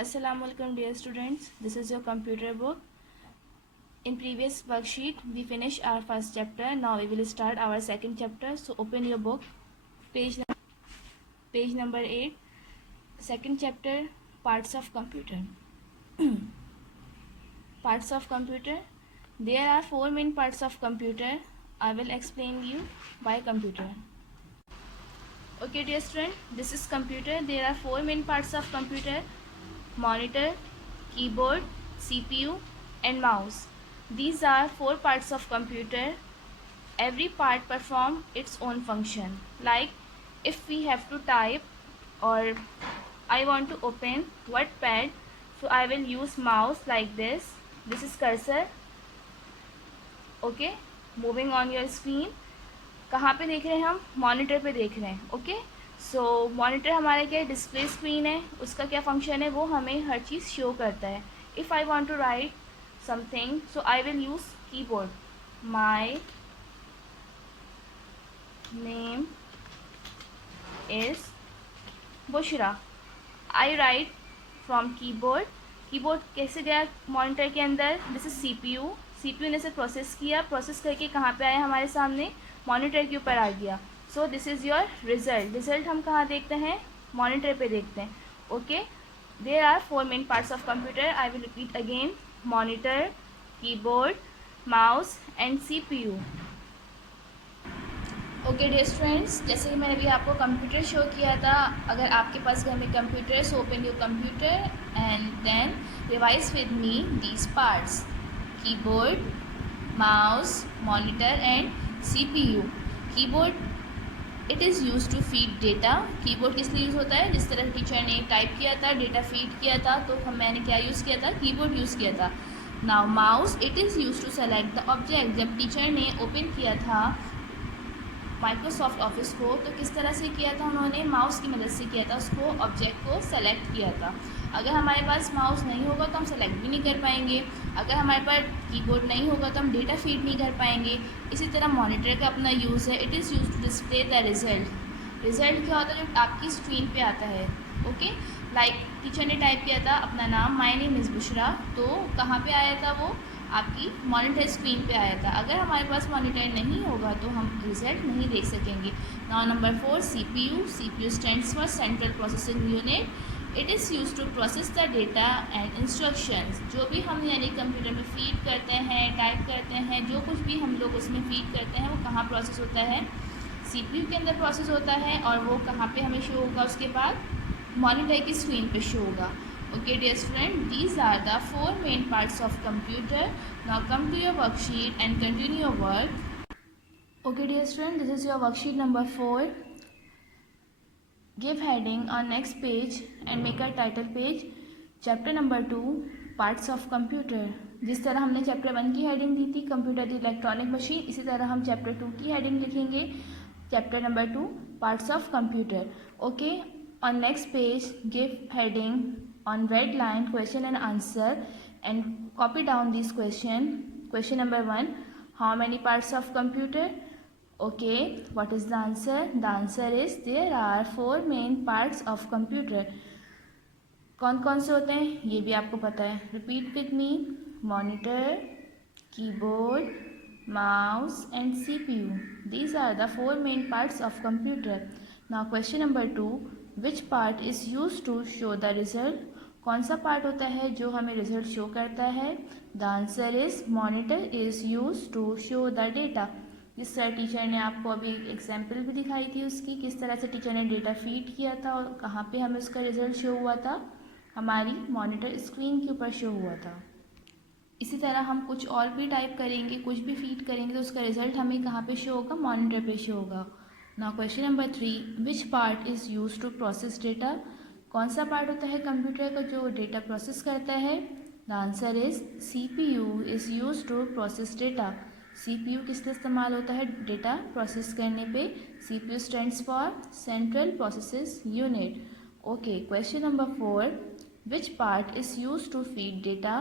Assalamualaikum dear students, this is your computer book. In previous worksheet we finished our first chapter. Now we will start our second chapter. So open your book, page number 8, second chapter, parts of computer. Parts of computer. There are 4 main parts of computer. I will explain you by computer. Okay dear student, this is computer. There are 4 main parts of computer: monitor, keyboard, CPU and mouse. These are 4 parts of computer. Every part performs its own function. Like if we have to type or I want to open WordPad, so I will use mouse like this. This is cursor. Okay, moving on your screen. कहाँ पे देख रहे हैं हम? Monitor पे देख रहे हैं. ओके, सो मॉनिटर हमारे क्या डिस्प्ले स्क्रीन है, उसका क्या फंक्शन है, वो हमें हर चीज़ शो करता है. If I want to write something, so I will use keyboard. My name is Bushra. I write from keyboard. Keyboard कैसे गया मॉनिटर के अंदर? This is CPU. सीपीयू ने से प्रोसेस किया, प्रोसेस करके कहाँ पे आया? हमारे सामने मॉनिटर के ऊपर आ गया. So this is your result. Result हम कहाँ देखते हैं? मॉनिटर पे देखते हैं. Okay, there are 4 main parts of computer. I will repeat again: monitor, keyboard, mouse and CPU. Okay dear students, जैसे कि मैंने अभी आपको कंप्यूटर शो किया था, अगर आपके पास घर में कंप्यूटर है, so open your computer and then revise with me these parts: keyboard, mouse, monitor and CPU. Keyboard, it is use to feed data. Keyboard किस लिए यूज़ होता है? जिस तरह टीचर ने टाइप किया था, डेटा फीड किया था, तो मैंने क्या यूज़ किया था? कीबोर्ड यूज़ किया था. Now mouse, it is use to select the object. जब टीचर ने ओपन किया था माइक्रोसॉफ्ट ऑफिस को, तो किस तरह से किया था? उन्होंने माउस की मदद से किया था, उसको ऑब्जेक्ट को सेलेक्ट किया था. अगर हमारे पास माउस नहीं होगा तो हम सेलेक्ट भी नहीं कर पाएंगे. अगर हमारे पास कीबोर्ड नहीं होगा तो हम डेटा फीड नहीं कर पाएंगे. इसी तरह मॉनिटर का अपना यूज़ है. It is use to display the result. Result क्या होता है? जो आपकी स्क्रीन पे आता है. ओके, लाइक टीचर ने टाइप किया था अपना नाम, माय नेम इज़ बुशरा, तो कहाँ पे आया था? वो आपकी मॉनिटर स्क्रीन पे आया था. अगर हमारे पास मॉनिटर नहीं होगा तो हम रिजल्ट नहीं देख सकेंगे. Now number 4, CPU. CPU stands for central processing unit. It is use to process the data and instructions. जो भी हम यानी कंप्यूटर में फीड करते हैं, टाइप करते हैं, जो कुछ भी हम लोग उसमें फीड करते हैं, वो कहाँ प्रोसेस होता है? CPU के अंदर प्रोसेस होता है. और वो कहाँ पे हमें शो होगा? उसके बाद मॉनिटर की स्क्रीन पे शो होगा. Okay dear student, these are the 4 main parts of computer. Now come to your worksheet and continue your work. Okay dear student, this is your worksheet number 4. Give heading on next page and make a title page. Chapter number 2, parts of computer. जिस तरह हमने chapter 1 की heading दी थी computer the electronic machine, इसी तरह हम chapter 2 की heading लिखेंगे. Chapter number 2, parts of computer. Okay, on next page give heading on red line question and answer and copy down this question. Question number 1, how many parts of computer? Okay, what is the answer? The answer is there are 4 main parts of computer. कौन कौन से होते हैं ये भी आपको पता है. Repeat with me: monitor, keyboard, mouse and CPU. These are the 4 main parts of computer. Now question number 2, which part is used to show the result? कौन सा पार्ट होता है जो हमें रिजल्ट शो करता है? The answer is monitor is use to show the data. जिस तरह टीचर ने आपको अभी एग्जाम्पल भी दिखाई थी उसकी, किस तरह से टीचर ने डेटा फीड किया था और कहाँ पे हमें उसका रिजल्ट शो हुआ था? हमारी मॉनिटर स्क्रीन के ऊपर शो हुआ था. इसी तरह हम कुछ और भी टाइप करेंगे, कुछ भी फीड करेंगे तो उसका रिजल्ट हमें कहाँ पे शो होगा? मॉनिटर पे शो होगा. Now question number 3, which part is use to process data? कौन सा पार्ट होता है कंप्यूटर का जो डेटा प्रोसेस करता है? The answer is CPU is use to process data. CPU किस लिए इस्तेमाल होता है डेटा प्रोसेस करने पे? CPU stands for central process unit. Okay, question number 4, which part is use to feed data?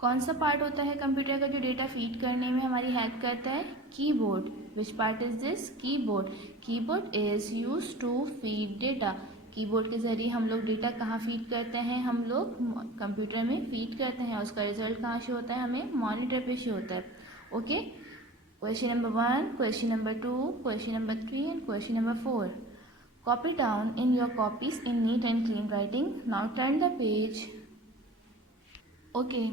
कौन सा पार्ट होता है कंप्यूटर का जो डेटा फीड करने में हमारी हेल्प करता है? Keyboard. Which part is this? Keyboard. Keyboard is use to feed data. Keyboard के ज़रिए हम लोग डेटा कहाँ फीड करते हैं, हम लोग कंप्यूटर में फीड करते हैं, उसका रिजल्ट कहाँ शो होता है, हमें मॉनिटर पे शो होता है. Okay, question number 1, question number 2, question number 3 and question number 4. Copy down in your copies in neat and clean writing. Now turn the page. Okay,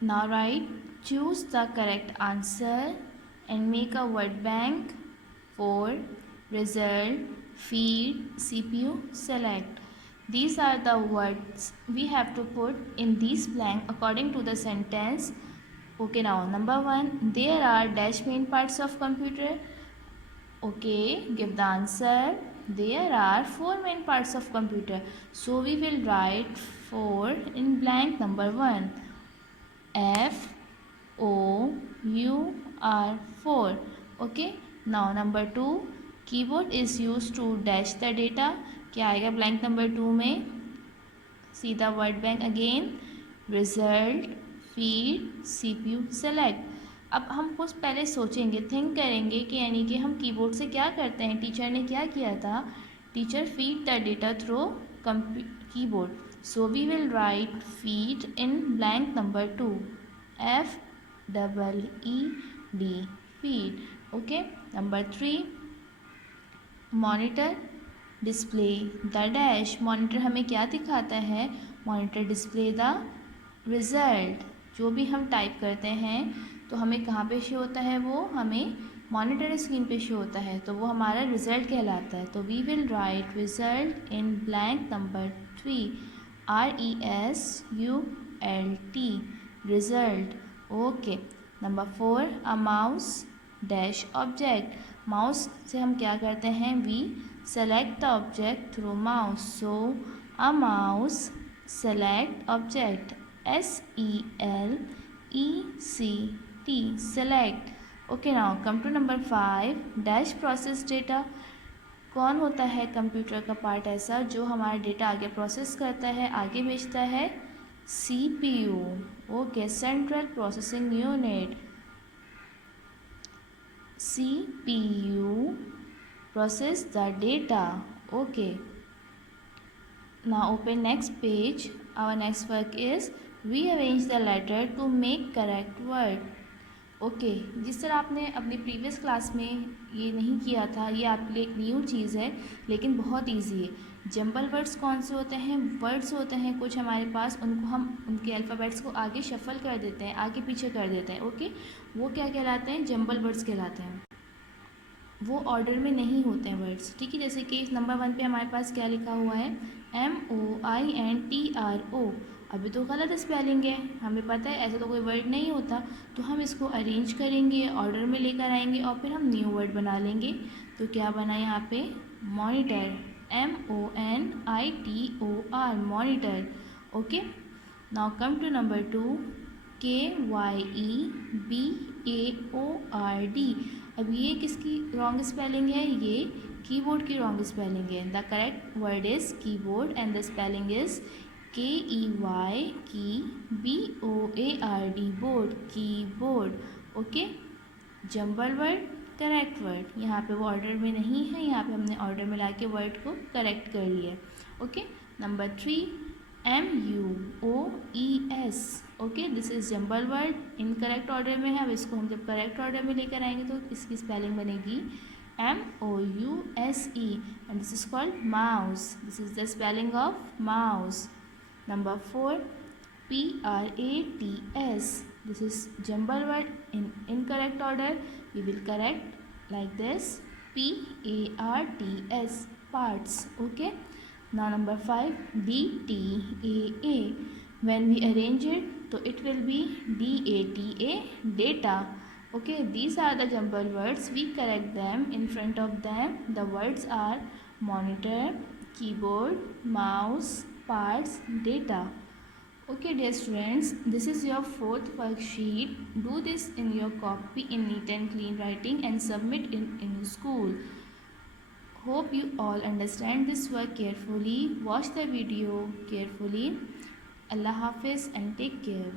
now write, choose the correct answer and make a word bank for result, feed, CPU, select. These are the words we have to put in these blank according to the sentence. Okay, now number 1, there are dash main parts of computer. Okay, give the answer. There are 4 main parts of computer. So we will write 4 in blank. Number 1, FOUR 4. Okay, now number 2, keyboard is used to dash the data. क्या आएगा blank number 2 में? See the word bank again. Result, feed, CPU, select. अब हम कुछ पहले सोचेंगे, think करेंगे कि यानी कि हम कीबोर्ड से क्या करते हैं. टीचर ने क्या किया था, teacher feed the data through keyboard. So we will write feed in blank number 2, FEED, feed. Okay, number 3, monitor display the dash. Monitor हमें क्या दिखाता है, मॉनिटर डिस्प्ले द रिजल्ट. जो भी हम टाइप करते हैं तो हमें कहाँ पे शो होता है, वो हमें मॉनिटर स्क्रीन पे शो होता है, तो वो हमारा रिजल्ट कहलाता है. तो we will write result in blank number 3, RESULT, result. Okay, number 4, a mouse dash object. Mouse से हम क्या करते हैं, we select the object through mouse. So a mouse select object, SELECT, select. Okay, now come to number 5, dash process data. कौन होता है computer का part ऐसा जो हमारा डेटा आगे प्रोसेस करता है, आगे भेजता है, CPU. Okay, central processing unit. CPU process the data. Okay, now open next page. Our next work is rearrange the letter to make correct word. Okay, जिस तरह आपने अपनी प्रीवियस क्लास में ये नहीं किया था, ये आपके लिए एक न्यू चीज़ है लेकिन बहुत इजी है. जंबल वर्ड्स कौन से होते हैं, वर्ड्स होते हैं कुछ हमारे पास, उनको हम उनके अल्फ़ाबेट्स को आगे शफल कर देते हैं, आगे पीछे कर देते हैं. ओके, वो क्या कहलाते हैं, जंबल वर्ड्स कहलाते हैं. वो ऑर्डर में नहीं होते हैं वर्ड्स. ठीक है, जैसे कि नंबर 1 पे हमारे पास क्या लिखा हुआ है, MOINTRO. अभी तो गलत स्पेलिंग है, हमें पता है ऐसा तो कोई वर्ड नहीं होता. तो हम इसको अरेंज करेंगे, ऑर्डर में लेकर आएंगे और फिर हम न्यू वर्ड बना लेंगे. तो क्या बना यहाँ पे, monitor, MONITOR, monitor. Okay, now come to number 2, KYEBOARD. अब ये किसकी रॉन्ग स्पेलिंग है, ये कीबोर्ड की रॉन्ग स्पेलिंग है. The correct word is keyboard and the spelling is KEYBOARD, board, keyboard. Okay, jumble word, correct word. यहाँ पे वो ऑर्डर में नहीं है, यहाँ पे हमने ऑर्डर में ला के वर्ड को करेक्ट कर लिया. Okay, number 3, MUOES. Okay, this is jumble word, incorrect order में है. अब इसको हम जब करेक्ट ऑर्डर में लेकर आएंगे तो इसकी स्पेलिंग बनेगी MOUSE and this is called mouse. This is the spelling of mouse. Number 4, PRATS. This is jumble word in incorrect order. We will correct like this, PARTS, parts. Okay, now number 5, DTAA. When we arrange it, so it will be DATA, data. Okay, these are the jumble words. We correct them. In front of them the words are monitor, keyboard, mouse, parts, data. Okay dear students, this is your 4th worksheet. Do this in your copy in neat and clean writing and submit it in school. Hope you all understand this work carefully. Watch the video carefully. Allah Hafiz and take care.